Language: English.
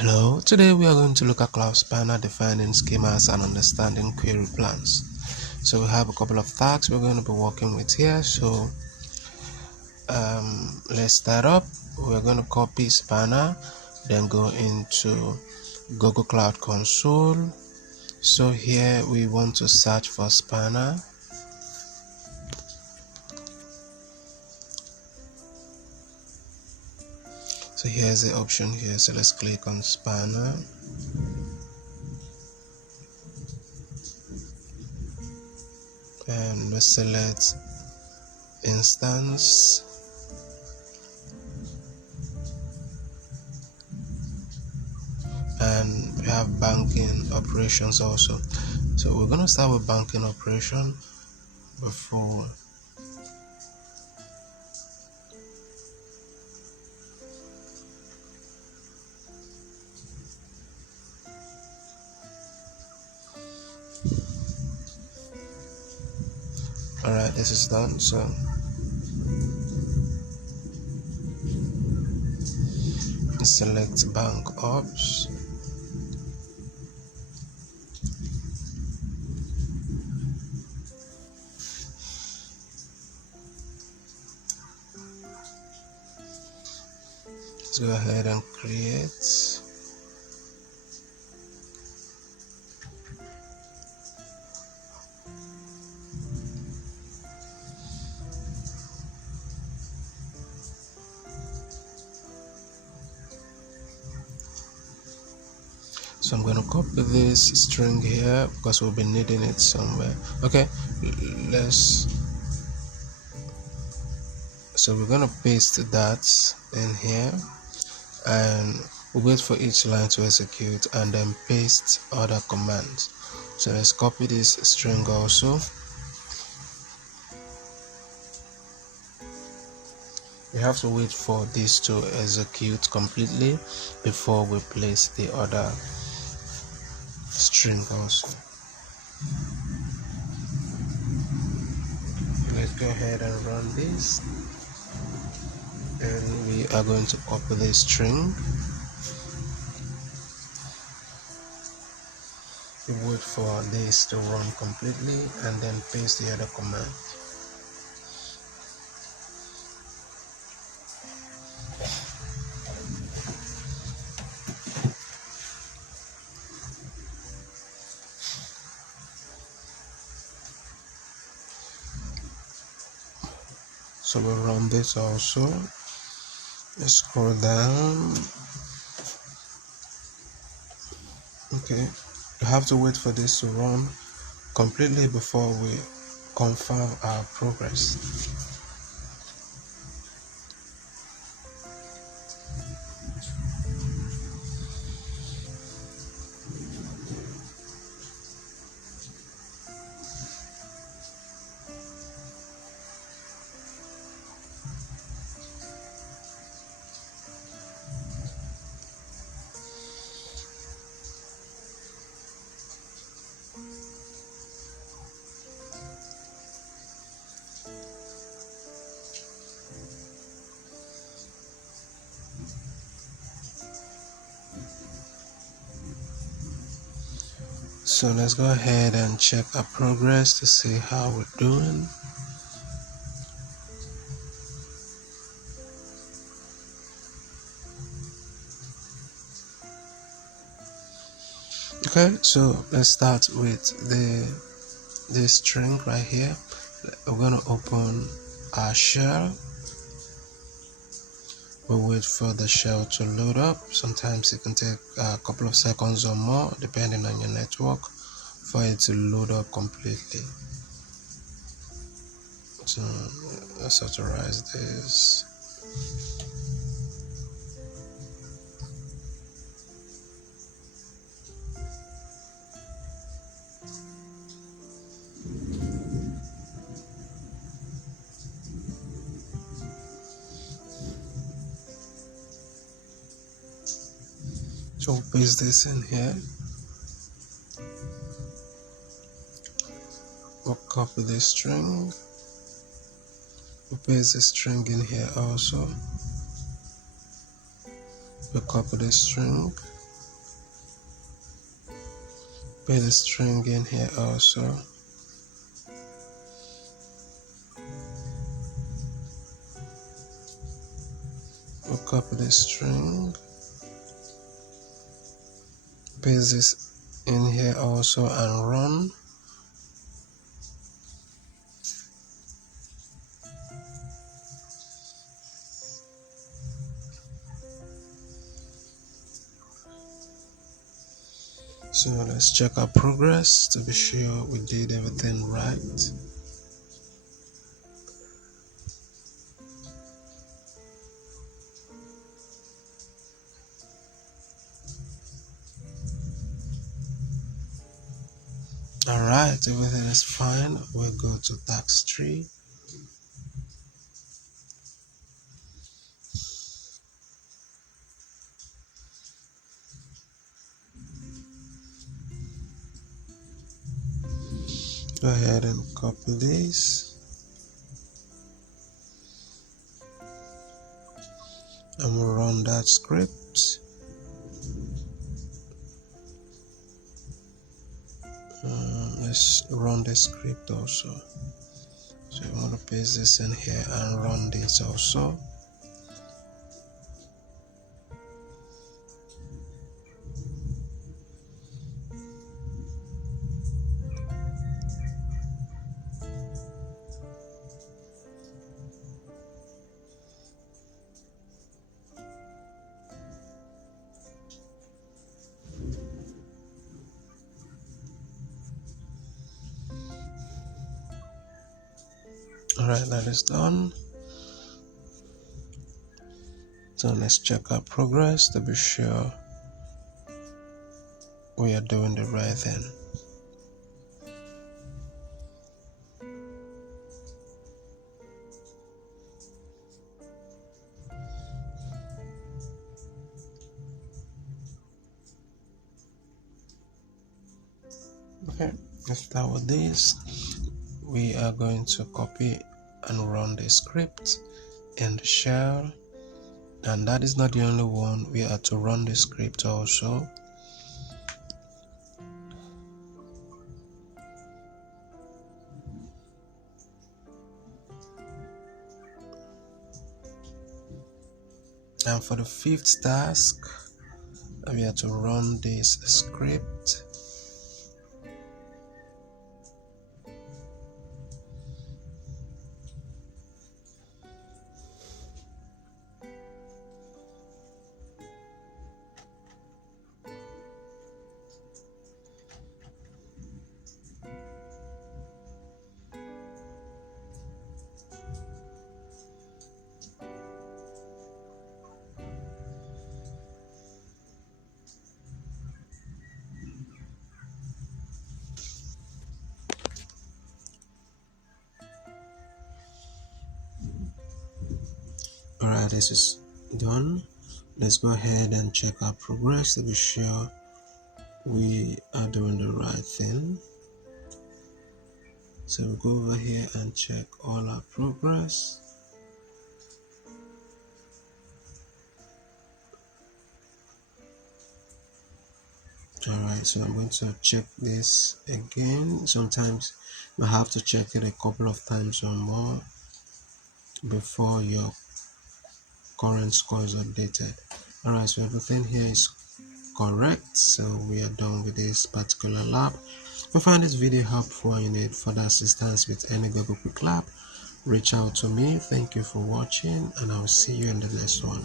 Hello, today we are going to look at Cloud Spanner, defining schemas and understanding query plans. So we have a couple of tasks we're going to be working with here. So let's start up. We're going to copy Spanner, then go into Google Cloud Console. So here we want to search for Spanner. So here's the option here. So let's click on Spanner. And let's select instance. And we have banking operations also. So we're going to start with banking operation before alright, this is done. So select bank ops. Let's go ahead and create. So I'm going to copy this string here because we'll be needing it somewhere. Okay, so we're going to paste that in here and we'll wait for each line to execute and then paste other commands. So let's copy this string also. We have to wait for this to execute completely before we place the other string also. Let's go ahead and run this, and we are going to copy the string. We wait for this to run completely and then paste the other command. So we'll run this also. Let's scroll down. Okay, we have to wait for this to run completely before we confirm our progress. So let's go ahead and check our progress to see how we're doing. Okay, so let's start with this string right here. We're going to open our shell. We'll wait for the shell to load up. Sometimes it can take a couple of seconds or more depending on your network for it to load up completely. So let's authorize this. So we'll paste this in here. We'll copy this string. We'll paste the string in here also. We'll copy this string. paste the string in here also. We'll copy the string, paste this in here also and run. So let's check our progress to be sure we did everything right. Alright, everything is fine. We'll go to tax tree. Go ahead and copy this. And we'll run that script. Let's run the script also. So you want to paste this in here and run this also. Alright, that is done. So let's check our progress to be sure we are doing the right thing. Okay, let's start with this. We are going to copy and run the script in the shell, and that is not the only one. We are to run the script also. And for the fifth task, we are to run this script. Alright, this is done. Let's go ahead and check our progress to be sure we are doing the right thing. So we'll go over here and check all our progress. Alright, so I'm going to check this again. Sometimes you have to check it a couple of times or more before your current score is updated. Alright, so everything here is correct. So we are done with this particular lab. If you find this video helpful and you need further assistance with any Google Qwiklab, reach out to me. Thank you for watching, and I will see you in the next one.